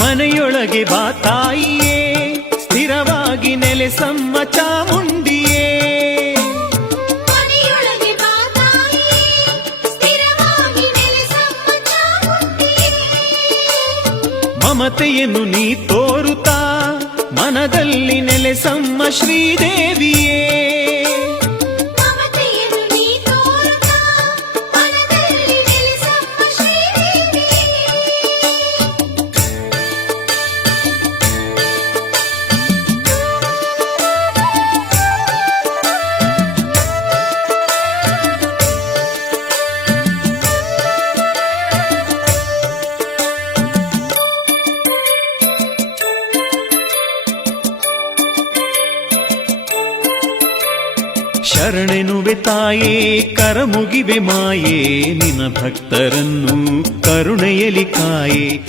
ಮನೆಯೊಳಗೆ ಬಾ ತಾಯಿಯೇ ಸ್ಥಿರವಾಗಿ ನೆಲೆಸಮ್ಮ ಚಾಮುಂಡಿಯೇ. ಮಮತೆಯನ್ನು ನೀ ತೋರುತ್ತಾ ಮನದಲ್ಲಿ ನೆಲೆಸಮ್ಮ ಶ್ರೀದೇವಿಯೇ ಶರಣೆನುವೆ ತಾಯೇ ಕರಮುಗಿವೆ ಮಾಯೇ ನಿನ ಭಕ್ತರನ್ನು ಕರುಣೆಯಲಿ ಕಾಯೇ.